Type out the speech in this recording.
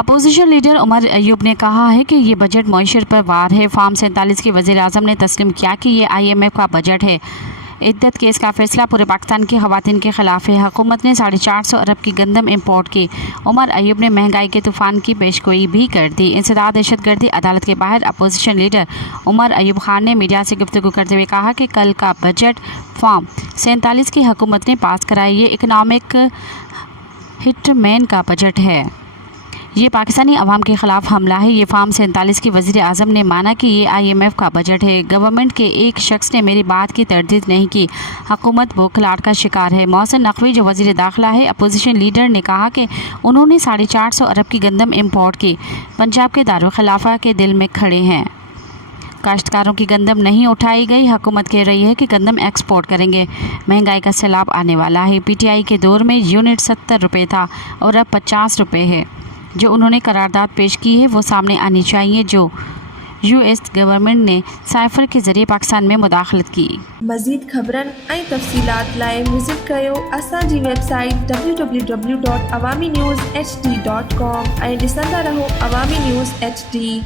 Opposition leader Umar Ayub ने कहा है कि ये बजट मईशत पर वार है। फार्म 47 के वज़ीर आज़म ने तस्लीम किया कि ये IMF का बजट है। इद्दत केस का फैसला पूरे पाकिस्तान की ख़वातीन के ख़िलाफ़ है। हुकूमत ने 450 अरब की गंदम इम्पोर्ट की। उमर अयूब ने महंगाई के तूफ़ान की पेशगोई भी कर दी। इंसदाद दहशतगर्दी अदालत के बाहर अपोजिशन लीडर उमर अयूब खान ने मीडिया से गुफ्तगू करते हुए कहा कि कल का बजट फार्म 47 की हुकूमत ने पास कराई। ये इकनॉमिक हिटमैन का बजट है। ये पाकिस्तानी अवाम के ख़िलाफ़ हमला है। ये फार्म 47 की वज़ीर आज़म ने माना कि ये IMF का बजट है। गवर्नमेंट के एक शख्स ने मेरी बात की तरदीद नहीं की। हुकूमत बौखलाहट का शिकार है। मोहसिन नकवी जो वज़ीर दाखिला है, अपोजिशन लीडर ने कहा कि उन्होंने 450 अरब की गंदम इम्पोर्ट की। पंजाब के दारुल खिलाफा के दिल में खड़े हैं। काश्तकारों की गंदम नहीं उठाई गई। हुकूमत कह रही है कि गंदम एक्सपोर्ट करेंगे। महंगाई का सैलाब आने वाला है। PTI के दौर में यूनिट 70 रुपये था और अब 50 रुपये है। जो उन्होंने करारदाद पेश की है वो सामने आनी चाहिए, जो US गवर्नमेंट ने साइफर के ज़रिए पाकिस्तान में मुदाखलत की। मज़ीद ख़बरन ऐं तफ़सीलात लाइ विज़िट कयो असांजी वेबसाइट www.awamiNewsHD.com ऐं ॾिसंदा रहो अवामी न्यूज़ HD।